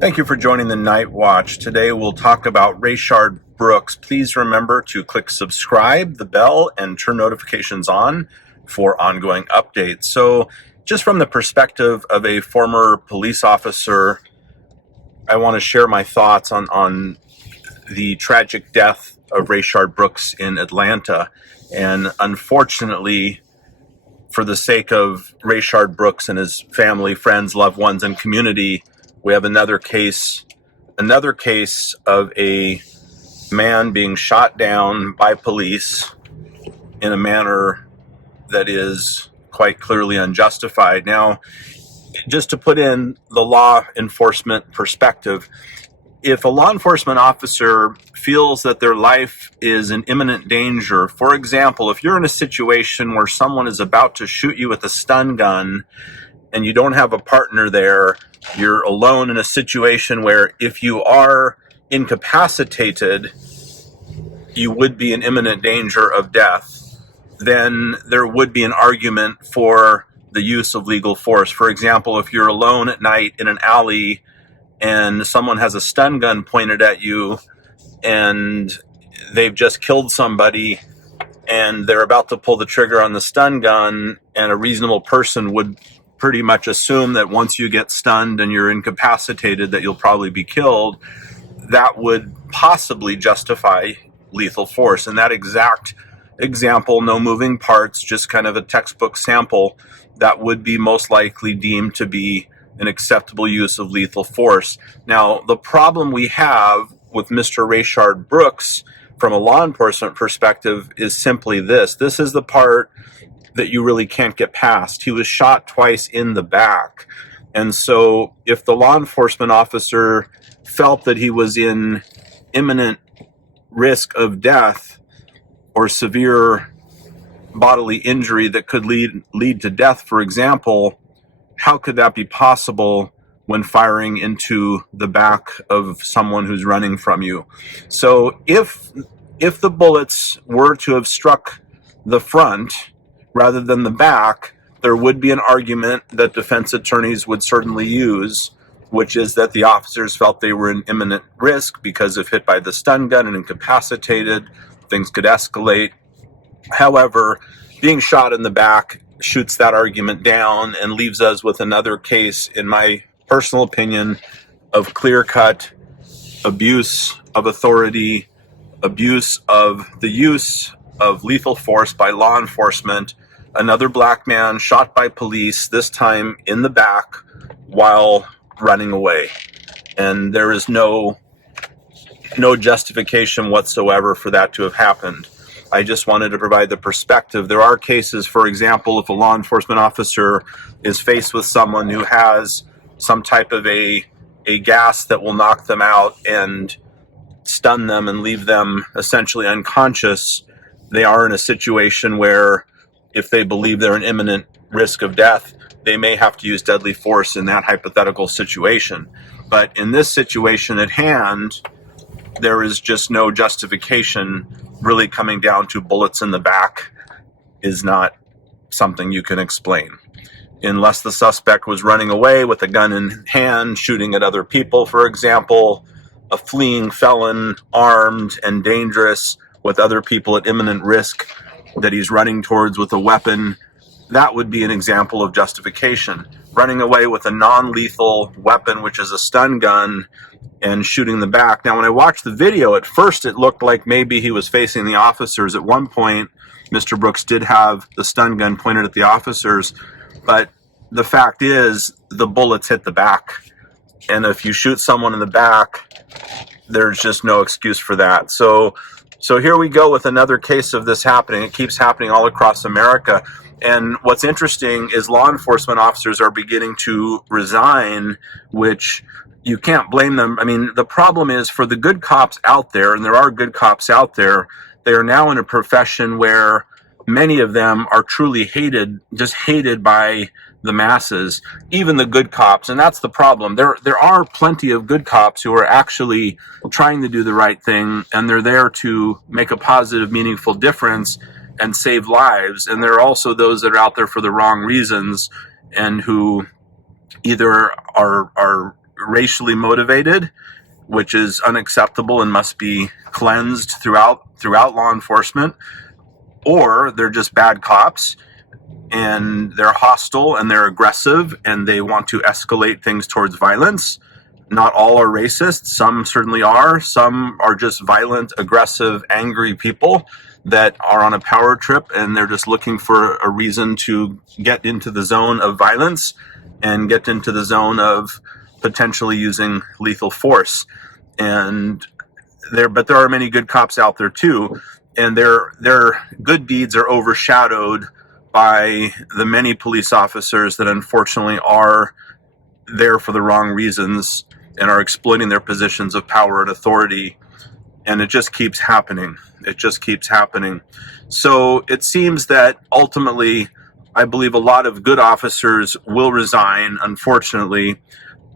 Thank you for joining the Night Watch. Today we'll talk about Rayshard Brooks. Please remember to click subscribe, the bell, and turn notifications on for ongoing updates. So just from the perspective of a former police officer, I want to share my thoughts on the tragic death of Rayshard Brooks in Atlanta. And unfortunately, for the sake of Rayshard Brooks and his family, friends, loved ones, and community, we have another case of a man being shot down by police in a manner that is quite clearly unjustified. Now, just to put in the law enforcement perspective, if a law enforcement officer feels that their life is in imminent danger, for example, if you're in a situation where someone is about to shoot you with a stun gun and you don't have a partner there, you're alone in a situation where if you are incapacitated, you would be in imminent danger of death, then there would be an argument for the use of legal force. For example, if you're alone at night in an alley and someone has a stun gun pointed at you and they've just killed somebody and they're about to pull the trigger on the stun gun, and a reasonable person would pretty much assume that once you get stunned and you're incapacitated that you'll probably be killed, that would possibly justify lethal force. In that exact example, no moving parts, just kind of a textbook sample, that would be most likely deemed to be an acceptable use of lethal force. Now, the problem we have with Mr. Rayshard Brooks from a law enforcement perspective is simply this. This is the part that you really can't get past. He was shot twice in the back. And so if the law enforcement officer felt that he was in imminent risk of death or severe bodily injury that could lead to death, for example, how could that be possible when firing into the back of someone who's running from you? So if the bullets were to have struck the front rather than the back, there would be an argument that defense attorneys would certainly use, which is that the officers felt they were in imminent risk because if hit by the stun gun and incapacitated, things could escalate. However, being shot in the back shoots that argument down and leaves us with another case, in my personal opinion, of clear-cut abuse of authority, abuse of the use of lethal force by law enforcement. Another black man shot by police, this time in the back, while running away. And there is no justification whatsoever for that to have happened. I just wanted to provide the perspective. There are cases, for example, if a law enforcement officer is faced with someone who has some type of a gas that will knock them out and stun them and leave them essentially unconscious, they are in a situation where if they believe they're in imminent risk of death, they may have to use deadly force in that hypothetical situation. But in this situation at hand, there is just no justification. Really coming down to bullets in the back is not something you can explain. Unless the suspect was running away with a gun in hand, shooting at other people, for example, a fleeing felon, armed and dangerous, with other people at imminent risk that he's running towards with a weapon, that would be an example of justification. Running away with a non-lethal weapon, which is a stun gun, and shooting the back. Now, when I watched the video, at first it looked like maybe he was facing the officers. At one point, Mr. Brooks did have the stun gun pointed at the officers, but the fact is the bullets hit the back. And if you shoot someone in the back, there's just no excuse for that. So here we go with another case of this happening. It keeps happening all across America. And what's interesting is law enforcement officers are beginning to resign, which you can't blame them. I mean, the problem is for the good cops out there, and there are good cops out there, they are now in a profession where many of them are truly hated, just hated by the masses, even the good cops. And that's the problem. There are plenty of good cops who are actually trying to do the right thing, and they're there to make a positive, meaningful difference and save lives. And there are also those that are out there for the wrong reasons and who either are racially motivated, which is unacceptable and must be cleansed throughout law enforcement, or they're just bad cops and they're hostile and they're aggressive and they want to escalate things towards violence. Not all are racist. Some certainly are. Some are just violent, aggressive, angry people that are on a power trip and they're just looking for a reason to get into the zone of violence and get into the zone of potentially using lethal force. And there are many good cops out there too, and their good deeds are overshadowed by the many police officers that unfortunately are there for the wrong reasons and are exploiting their positions of power and authority. And it just keeps happening. It just keeps happening. So it seems that ultimately, I believe a lot of good officers will resign, unfortunately.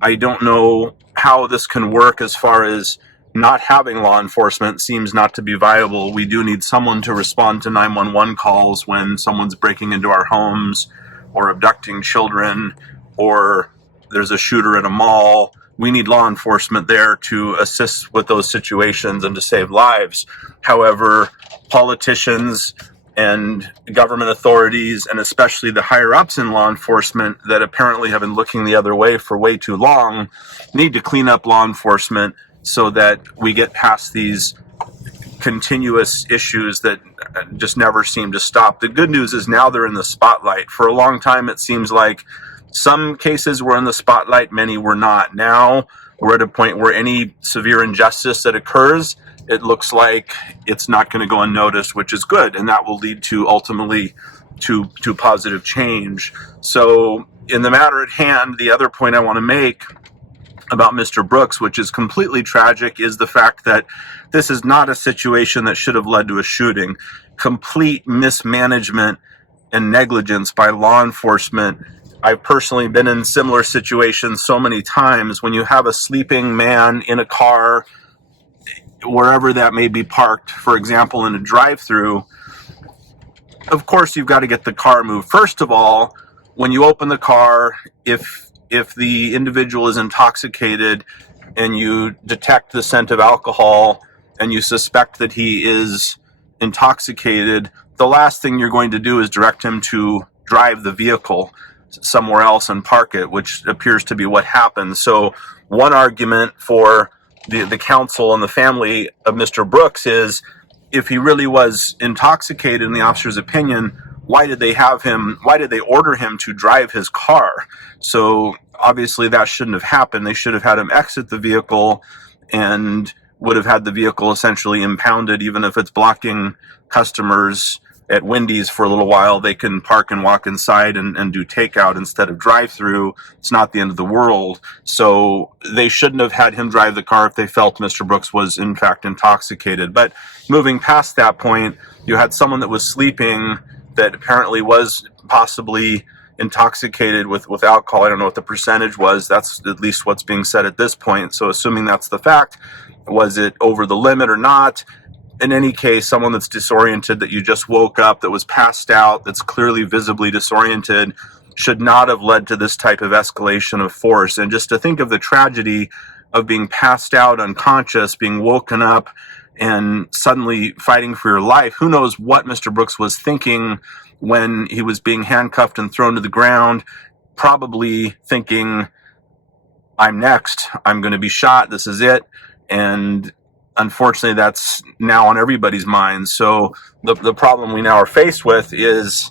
I don't know how this can work as far as not having law enforcement seems not to be viable. We do need someone to respond to 911 calls when someone's breaking into our homes or abducting children or there's a shooter in a mall. We need law enforcement there to assist with those situations and to save lives. However, politicians and government authorities, and especially the higher ups in law enforcement that apparently have been looking the other way for way too long, need to clean up law enforcement so that we get past these continuous issues that just never seem to stop. The good news is now they're in the spotlight. For a long time, it seems like some cases were in the spotlight, many were not. Now we're at a point where any severe injustice that occurs, it looks like it's not going to go unnoticed, which is good, and that will lead to ultimately to positive change. So in the matter at hand, the other point I want to make about Mr. Brooks, which is completely tragic, is the fact that this is not a situation that should have led to a shooting. Complete mismanagement and negligence by law enforcement. I've personally been in similar situations so many times. When you have a sleeping man in a car, wherever that may be parked, for example, in a drive-through, of course you've got to get the car moved. First of all, when you open the car, if the individual is intoxicated and you detect the scent of alcohol and you suspect that he is intoxicated, the last thing you're going to do is direct him to drive the vehicle somewhere else and park it, which appears to be what happened. So one argument for the counsel and the family of Mr. Brooks is, if he really was intoxicated in the officer's opinion, why did they order him to drive his car? So obviously that shouldn't have happened. They should have had him exit the vehicle and would have had the vehicle essentially impounded. Even if it's blocking customers at Wendy's for a little while, they can park and walk inside and do takeout instead of drive-through. It's not the end of the world. So they shouldn't have had him drive the car if they felt Mr. Brooks was in fact intoxicated. But moving past that point, you had someone that was sleeping that apparently was possibly intoxicated with alcohol. I don't know what the percentage was. That's at least what's being said at this point. So assuming that's the fact, was it over the limit or not? In any case, someone that's disoriented, that you just woke up, that was passed out, that's clearly visibly disoriented, should not have led to this type of escalation of force. And just to think of the tragedy of being passed out unconscious, being woken up, and suddenly fighting for your life. Who knows what Mr. Brooks was thinking when he was being handcuffed and thrown to the ground? Probably thinking, I'm next. I'm going to be shot. This is it. And unfortunately, that's now on everybody's minds. So the problem we now are faced with is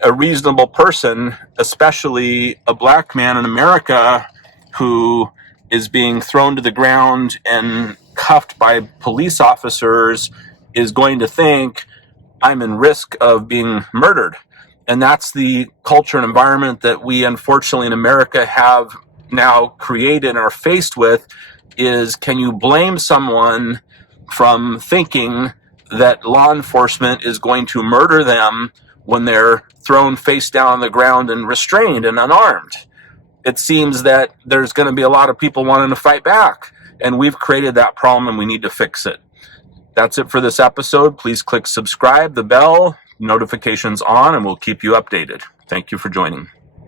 a reasonable person, especially a black man in America, who is being thrown to the ground and cuffed by police officers, is going to think, I'm in risk of being murdered. And that's the culture and environment that we unfortunately in America have now created and are faced with. Is, can you blame someone from thinking that law enforcement is going to murder them when they're thrown face down on the ground and restrained and unarmed? It seems that there's going to be a lot of people wanting to fight back, and we've created that problem and we need to fix it. That's it for this episode. Please click subscribe, the bell, notifications on, and we'll keep you updated. Thank you for joining.